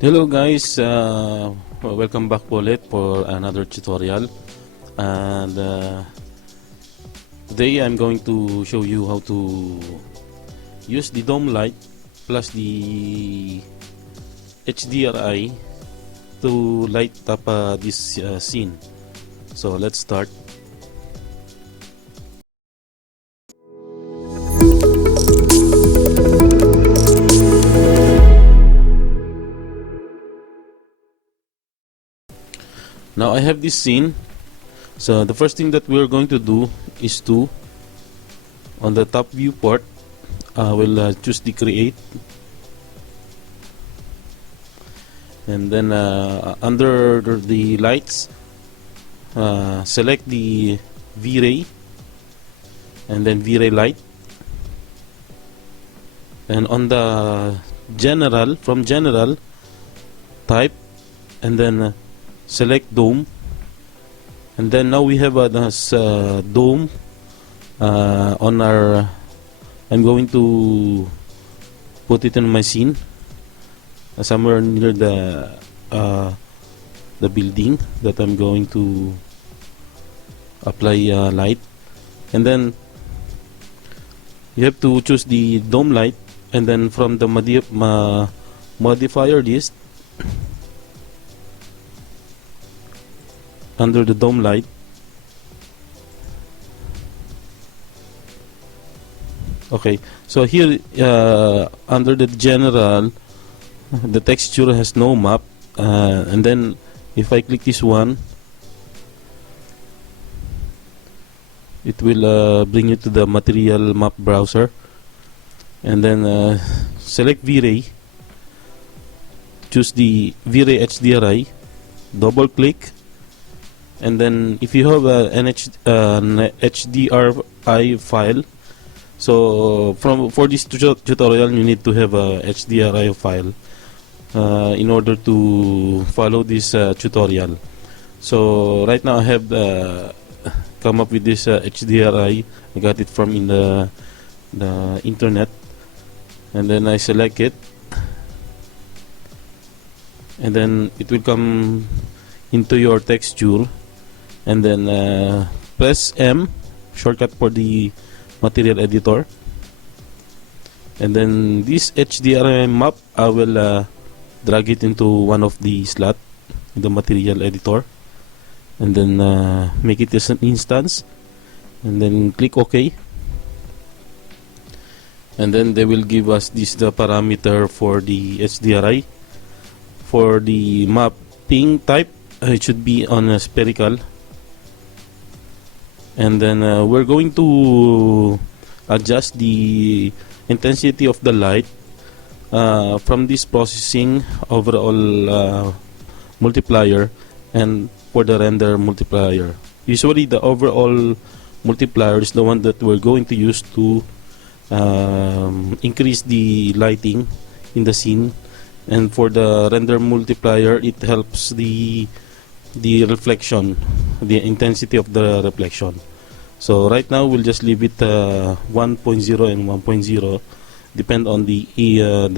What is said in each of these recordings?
Hello guys, welcome back po ulit for another tutorial. And today I'm going to show you how to use the dome light plus the HDRI to light up this scene. So let's start. Now I have this scene. So the first thing that we're going to do is to, on the top viewport, we'll choose the create, and then under the lights, select the Vray and then Vray light, and on the general, from general, type and then select dome, and then now we have this dome on our. I'm going to put it in my scene somewhere near the building that I'm going to apply light, and then you have to choose the dome light, and then from the modifier list, under the dome light, okay, so here under the general, the texture has no map, and then if I click this one, it will bring you to the material map browser, and then select V-Ray, choose the V-Ray HDRI, double click, and then if you have an HDRI file, so for this tutorial you need to have a HDRI file in order to follow this tutorial. So right now I have come up with this HDRI. I got it from in the internet, and then I select it, and then it will come into your texture, and then press M, shortcut for the material editor, and then this HDRI map I will drag it into one of the slot in the material editor, and then make it as an instance, and then click OK, and then they will give us this the parameter for the HDRI. For the mapping type, it should be on a spherical, and then we're going to adjust the intensity of the light from this processing overall multiplier and for the render multiplier. Usually the overall multiplier is the one that we're going to use to increase the lighting in the scene, and for the render multiplier it helps the reflection, the intensity of the reflection. So right now we'll just leave it 1.0 and 1.0, depend on the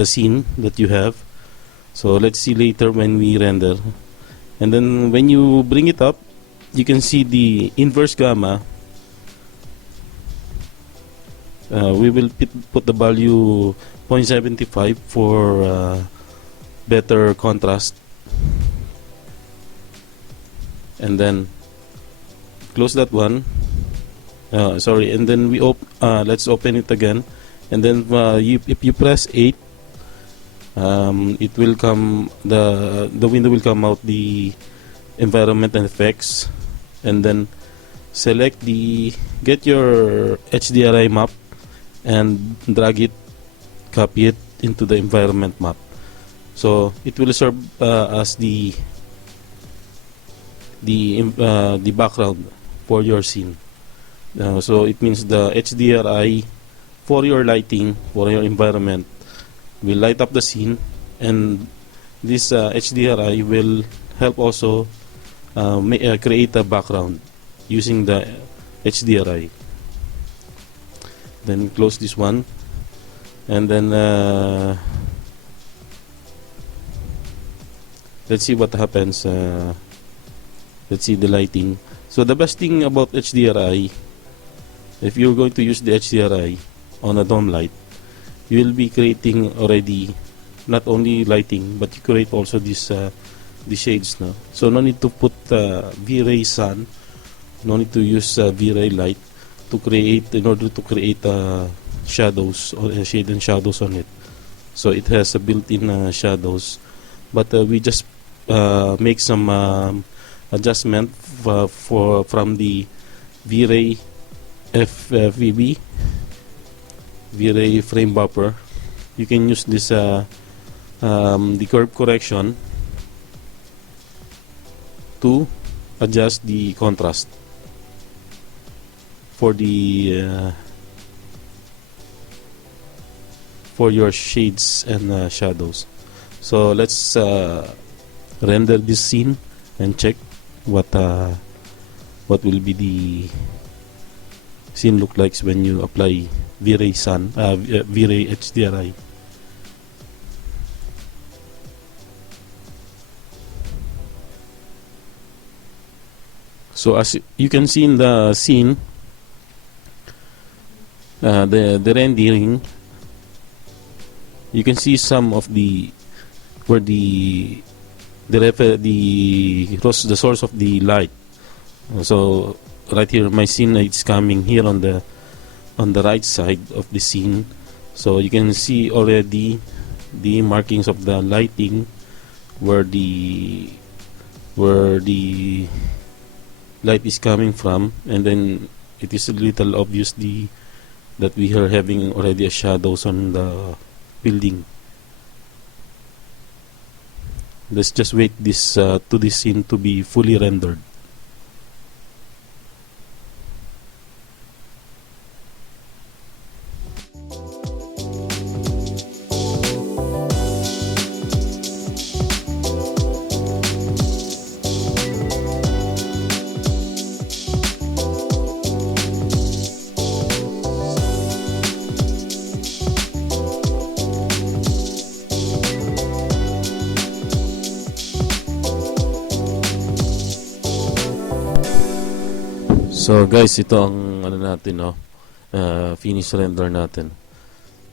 scene that you have. So let's see later when we render, and then when you bring it up, you can see the inverse gamma. We will put the value 0.75 for better contrast, and then close that one. Sorry, and then we let's open it again, and then if you press 8, it will come, the window will come out, the environment and effects, and then select get your HDRI map and drag it, copy it into the environment map. So it will serve as the background for your scene. So it means the HDRI for your lighting, for your environment, will light up the scene, and this HDRI will help also create a background using the HDRI. Then close this one, and then let's see what happens. Let's see the lighting. So the best thing about HDRI, if you're going to use the HDRI on a dome light, you will be creating already not only lighting, but you create also this the shades, no? So no need to put V-ray sun, no need to use V-ray light to create, in order to create shadows or shade and shadows on it. So it has a built-in shadows, but we just make some adjustment from the V-ray FVB V-ray frame buffer. You can use this the curve correction to adjust the contrast for the for your shades and shadows. So let's render this scene and check what will be the scene look like when you apply V-ray sun, V-ray HDRI. So as you can see in the scene, the rendering, you can see some of the where the source of the light. So right here, my scene, it's coming here on the right side of the scene. So you can see already the markings of the lighting where the light is coming from, and then it is a little obvious that we are having already a shadows on the building. Let's just wait this to this scene to be fully rendered. So guys, ito ang ano natin, no, finish render natin.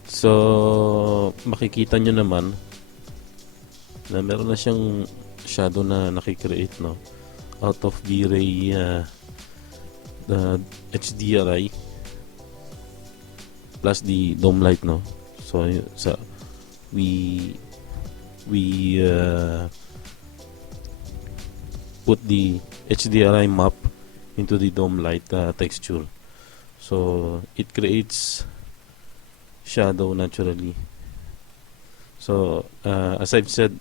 So makikita nyo naman na meron na siyang shadow na nakikreate, no, out of V-ray HDRI plus the dome light, no. So we put the HDRI map into the dome light texture, so it creates shadow naturally. So as I've said,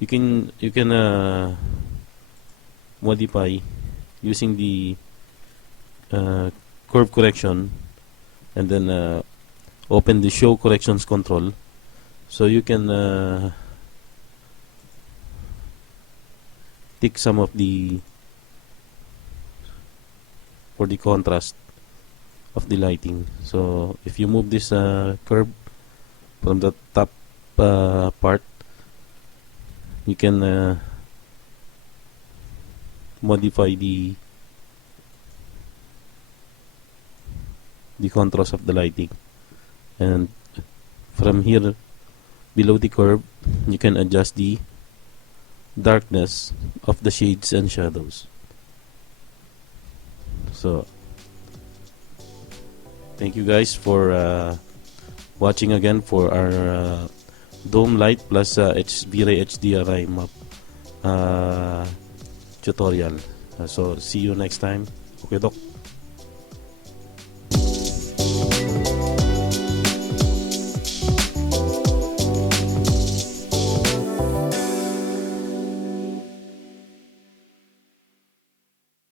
you can modify using the curve correction, and then open the show corrections control, so you can tick some of the for the contrast of the lighting. So if you move this curve from the top part, you can modify the contrast of the lighting, and from here below the curve you can adjust the darkness of the shades and shadows. So thank you guys for watching again for our dome light plus V-ray HDRI map tutorial. So see you next time. Okay, Doc.